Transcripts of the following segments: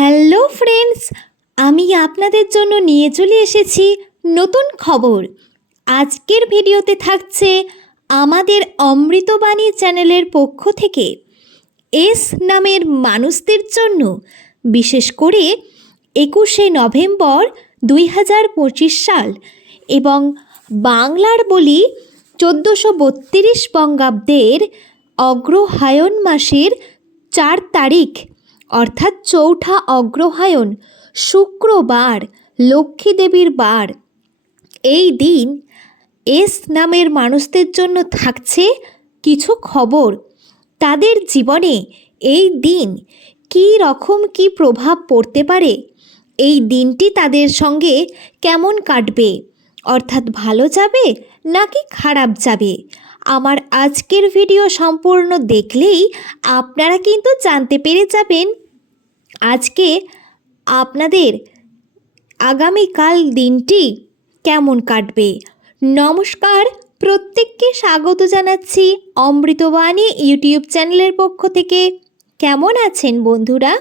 Hello friends, আমি আপনাদের জন্য নিয়ে চলে এসেছি নতুন খবর। আজকের ভিডিওতে থাকছে আমাদের অমৃতবাণী চ্যানেলের পক্ষ থেকে এস নামের মানুষদের জন্য বিশেষ করে 21শে নভেম্বর 2025 সাল এবং বাংলার বলি 1432 বঙ্গাব্দের অগ্রহায়ণ মাসের 4 তারিখ অর্থাৎ চৌঠা অগ্রহায়ণ শুক্রবার, লক্ষ্মী দেবীর বার। এই দিন এস নামের মানুষদের জন্য থাকছে কিছু খবর। তাদের জীবনে এই দিন কী রকম কী প্রভাব পড়তে পারে, এই দিনটি তাদের সঙ্গে কেমন কাটবে, অর্থাৎ ভালো যাবে নাকি খারাপ যাবে। আমার আজকের ভিডিও সম্পূর্ণ দেখলেই আপনারা কিন্তু জানতে পেরে যাবেন আজকে আপনাদের আগামীকাল দিনটি কেমন কাটবে। নমস্কার, প্রত্যেককে স্বাগত জানাচ্ছি অমৃতবাণী ইউটিউব চ্যানেলের পক্ষ থেকে। কেমন আছেন বন্ধুরা?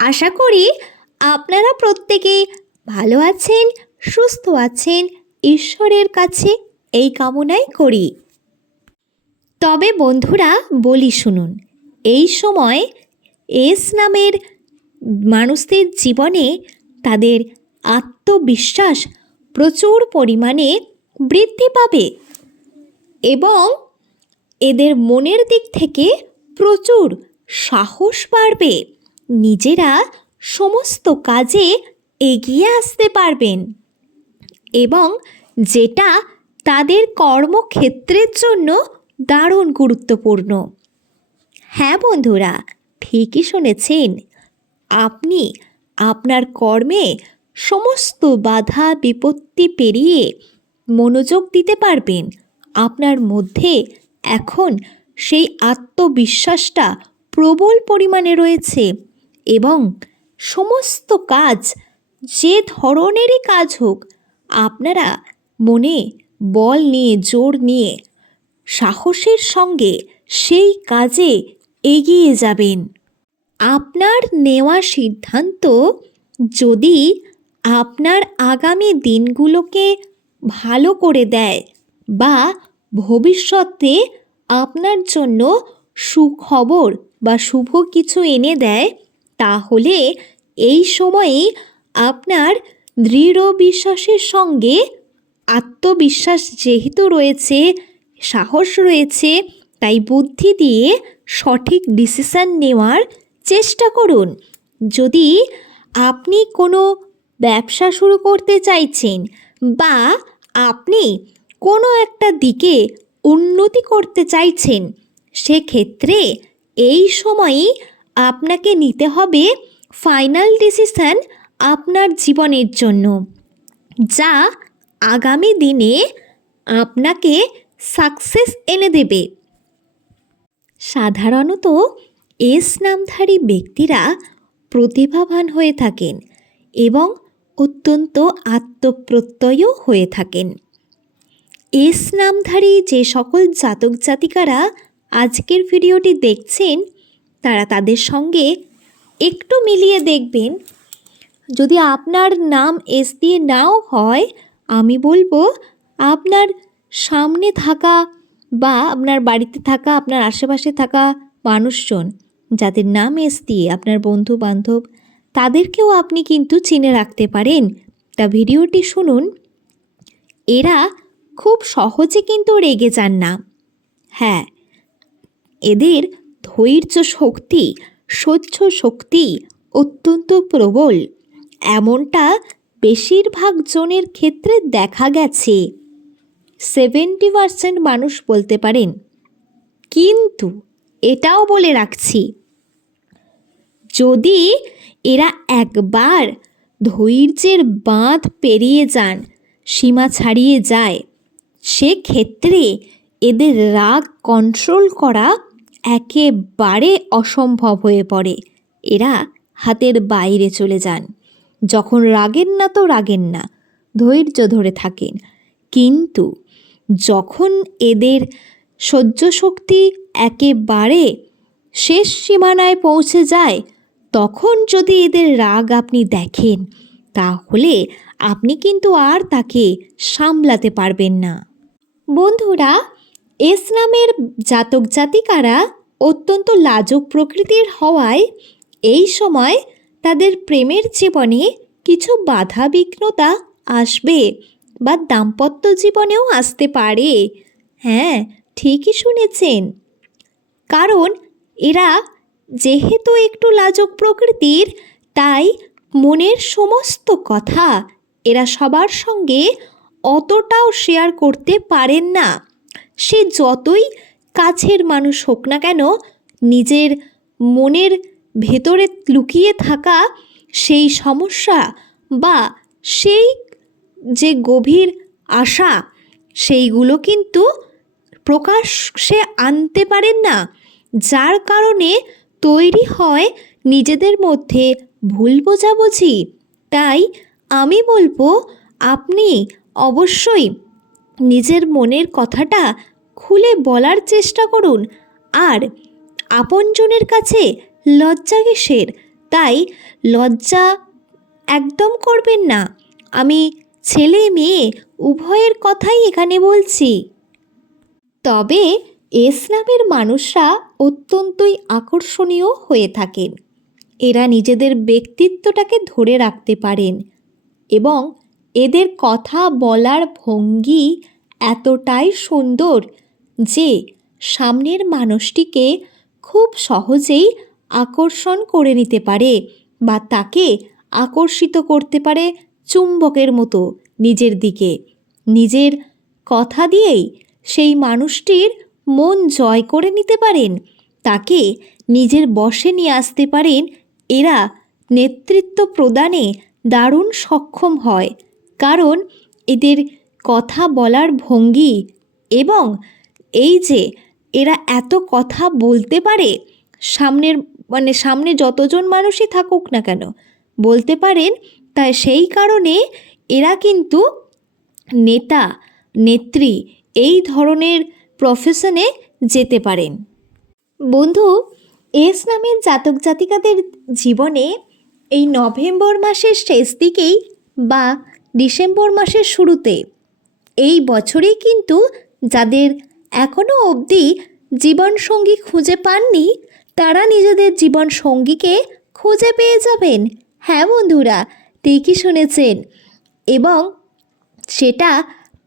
আশা করি আপনারা প্রত্যেকে ভালো আছেন, সুস্থ আছেন, ঈশ্বরের কাছে এই কামনাই করি। তবে বন্ধুরা বলি শুনুন, এই সময় এস নামের মানুষদের জীবনে তাদের আত্মবিশ্বাস প্রচুর পরিমাণে বৃদ্ধি পাবে এবং এদের মনের দিক থেকে প্রচুর সাহস বাড়বে। নিজেরা সমস্ত কাজে এগিয়ে আসতে পারবেন এবং যেটা তাদের কর্মক্ষেত্রের জন্য দারুণ গুরুত্বপূর্ণ। হ্যাঁ বন্ধুরা, ঠিকই শুনেছেন, আপনি আপনার কর্মে সমস্ত বাধা বিপত্তি পেরিয়ে মনোযোগ দিতে পারবেন। আপনার মধ্যে এখন সেই আত্মবিশ্বাসটা প্রবল পরিমাণে রয়েছে এবং সমস্ত কাজ, যে ধরনেরই কাজ হোক, আপনারা মনে বল নিয়ে, জোর নিয়ে, সাহসের সঙ্গে সেই কাজে এগিয়ে যাবেন। আপনার নেওয়া সিদ্ধান্ত যদি আপনার আগামী দিনগুলোকে ভালো করে দেয় বা ভবিষ্যতে আপনার জন্য সুখবর বা শুভ কিছু এনে দেয়, তাহলে এই সময়েই আপনার দৃঢ় বিশ্বাসের সঙ্গে আত্মবিশ্বাস যেহেতু রয়েছে, সাহস রয়েছে, তাই বুদ্ধি দিয়ে সঠিক ডিসিশন নেওয়ার চেষ্টা করুন। যদি আপনি কোনো ব্যবসা শুরু করতে চাইছেন বা আপনি কোনো একটা দিকে উন্নতি করতে চাইছেন, সেক্ষেত্রে এই সময়ই আপনাকে নিতে হবে ফাইনাল ডিসিশন আপনার জীবনের জন্য, যা আগামী দিনে আপনাকে সাকসেস এনে দেবে। সাধারণত এস নামধারী ব্যক্তিরা প্রতিভাবান হয়ে থাকেন এবং অত্যন্ত আত্মপ্রত্যয়ও হয়ে থাকেন। এস নামধারী যে সকল জাতক জাতিকারা আজকের ভিডিওটি দেখছেন, তারা তাদের সঙ্গে একটু মিলিয়ে দেখবেন। যদি আপনার নাম এস দিয়ে নাও হয়, আমি বলবো আপনার সামনে থাকা বা আপনার বাড়িতে থাকা, আপনার আশেপাশে থাকা মানুষজন যাদের নাম এস দিয়ে, আপনার বন্ধু বান্ধব, তাদেরকেও আপনি কিন্তু চিনে রাখতে পারেন। তা ভিডিওটি শুনুন। এরা খুব সহজে কিন্তু রেগে যান না। হ্যাঁ, এদের ধৈর্য শক্তি, সহ্য শক্তি অত্যন্ত প্রবল, এমনটা বেশিরভাগ জনের ক্ষেত্রে দেখা গেছে। 70% মানুষ বলতে পারেন। কিন্তু এটাও বলে রাখছি, যদি এরা একবার ধৈর্যের বাঁধ পেরিয়ে যান, সীমা ছাড়িয়ে যায়, সেক্ষেত্রে এদের রাগ কন্ট্রোল করা একেবারে অসম্ভব হয়ে পড়ে। এরা হাতের বাইরে চলে যান। যখন রাগেন না তো রাগেন না, ধৈর্য ধরে থাকেন। কিন্তু যখন এদের সহ্য শক্তি একেবারে শেষ সীমানায় পৌঁছে যায়, তখন যদি এদের রাগ আপনি দেখেন, তাহলে আপনি কিন্তু আর তাকে সামলাতে পারবেন না। বন্ধুরা, এস নামের জাতক জাতিকারা অত্যন্ত লাজুক প্রকৃতির হওয়ায় এই সময় তাদের প্রেমের জীবনে কিছু বাধা বিঘ্নতা আসবে বা দাম্পত্য জীবনেও আসতে পারে। হ্যাঁ, ঠিকই শুনেছেন। কারণ এরা যেহেতু একটু লাজুক প্রকৃতির, তাই মনের সমস্ত কথা এরা সবার সঙ্গে অতটাও শেয়ার করতে পারেন না। সে যতই কাছের মানুষ হোক না কেন, নিজের মনের ভেতরে লুকিয়ে থাকা সেই সমস্যা বা সেই যে গভীর আশা, সেইগুলো কিন্তু প্রকাশ্যে আনতে পারেন না, যার কারণে তৈরি হয় নিজেদের মধ্যে ভুল বোঝাবুঝি। তাই আমি বলবো, আপনি অবশ্যই নিজের মনের কথাটা খুলে বলার চেষ্টা করুন। আর আপনজনের কাছে লজ্জা কিসের? তাই লজ্জা একদম করবেন না। আমি ছেলে মেয়ে উভয়ের কথাই এখানে বলছি। তবে এস নামের মানুষরা অত্যন্তই আকর্ষণীয় হয়ে থাকেন। এরা নিজেদের ব্যক্তিত্বটাকে ধরে রাখতে পারেন এবং এদের কথা বলার ভঙ্গি এতটাই সুন্দর যে সামনের মানুষটিকে খুব সহজেই আকর্ষণ করে নিতে পারে বা তাকে আকর্ষিত করতে পারে চুম্বকের মতো নিজের দিকে। নিজের কথা দিয়েই সেই মানুষটির মন জয় করে নিতে পারেন, তাকে নিজের বশে নিয়ে আসতে পারেন। এরা নেতৃত্ব প্রদানে দারুণ সক্ষম হয়, কারণ এদের কথা বলার ভঙ্গি এবং এই যে এরা এত কথা বলতে পারে, সামনে যতজন মানুষই থাকুক না কেন বলতে পারেন। তাই সেই কারণে এরা কিন্তু নেতা নেত্রী এই ধরনের প্রফেশনে যেতে পারেন। বন্ধু, এস নামের জাতক জাতিকাদের জীবনে এই নভেম্বর মাসের শেষ দিকেই বা ডিসেম্বর মাসের শুরুতে এই বছরেই কিন্তু যাদের এখনও অবধি জীবনসঙ্গী খুঁজে পাননি, তারা নিজেদের জীবনসঙ্গীকে খুঁজে পেয়ে যাবেন। হ্যাঁ বন্ধুরা, ঠিকই শুনেছেন। এবং সেটা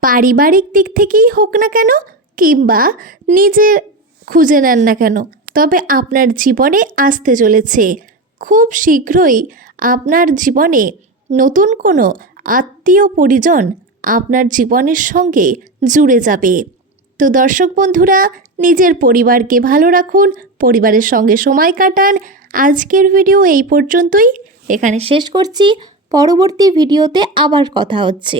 পারিবারিক দিক থেকেই হোক না কেন কিংবা নিজের খুঁজে নেন না কেন, তবে আপনার জীবনে আসতে চলেছে খুব শীঘ্রই। আপনার জীবনে নতুন কোনো আত্মীয় পরিজন আপনার জীবনের সঙ্গে জুড়ে যাবে। তো দর্শক বন্ধুরা, নিজের পরিবারকে ভালো রাখুন, পরিবারের সঙ্গে সময় কাটান। আজকের ভিডিও এই পর্যন্তই, এখানে শেষ করছি। পরবর্তী ভিডিওতে আবার কথা হচ্ছে।